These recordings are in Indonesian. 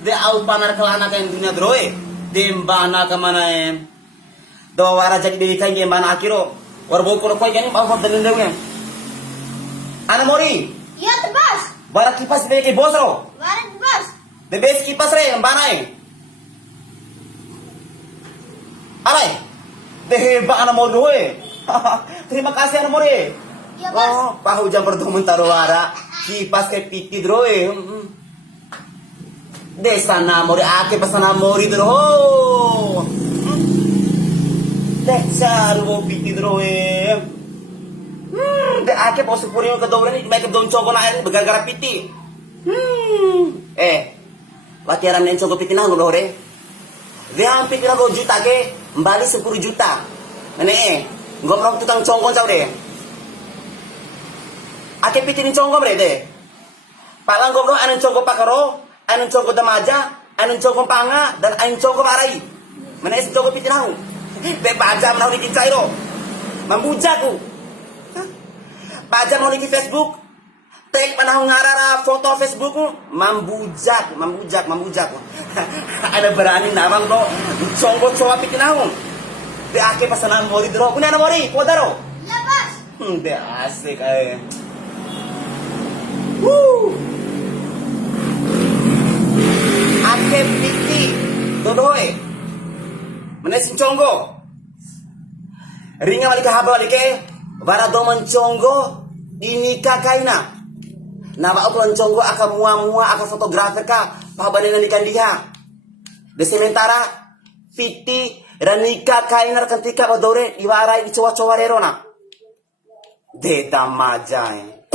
De au panar kelana kain dunia droe. De mbana kamana do wara jadi dewi kain mbana akiro. War bau kono koi gani bau dalin dewe. Ana mori. Iya tebas. Bara kipas be ke bosro. Bara tebas. De bes kipas re mbana Alay. De ba ana mo doe. Terima kasih ana mori. Iya bos. Oh, pahu jam pertemuan wara. Kipas ke piti droe. Desa namori ake pasana mori dro. Desa rubo piti droe. De ake pos puri ke dore ni make don chogo na gara piti. Latihan nen chogo piti na dore. De am piti na 2 juta ke, mbali 10 juta. Ane, ngomong tukang chonggon saure. Ake piti ni chonggo bre de. Palang gomro anen chonggo pakaro. Anong chogo damaja, anong chogo panga, dan anong chogo maray. Mana is chogo pitinaw. De baja manaw ni Kinsairo. Mambuja ko. Baja mo ni Facebook. Take panahon ngarara foto Facebook ko. Mambujak. Ada berani namang no. Chogo chowa pitinaw. De ake pasanan mori dro. Kuna na mori, podaro. Labas. De asik ay. Woo! Ake piti dodoe menesin chongo ringa malika haba malike bara doman chongo ini kakaina nama aku chongo aka mua aka fotografer ka pahabane nikan dia de sementara piti ranika kaina kantika bodore iwarai icowa rerona de damajai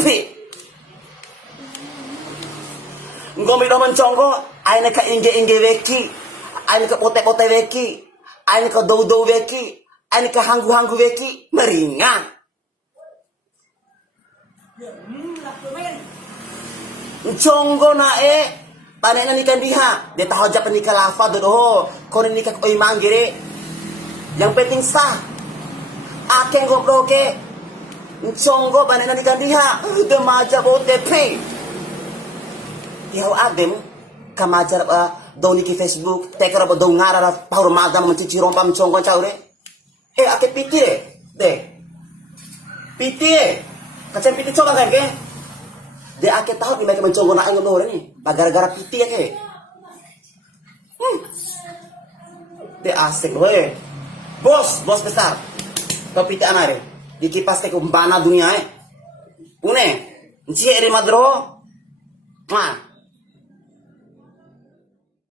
ngomi doman chongo aina ka inge weki, aina ka pote weki, aina ka do weki, aina ka hanggu weki, meringan. Chongo na panena nikan diha, de taho japan nikah lava do, kono nikah oi manggire. Yang penting sah. Ake ngobrol ke. Chongo panena nikan diha, de maja bote pe. Yaw adem kamajar daw ni ki Facebook tekara ba daw ngarara paur madam mencuci rompam chonggo chaure ake piti de piti kacang piti coba kan ke de ake tahu di mereka menchonggo na ang no ni gara-gara piti ya ke de asik we bos besar to piti anare di kipas ke kumbana dunia une nci eri madro ma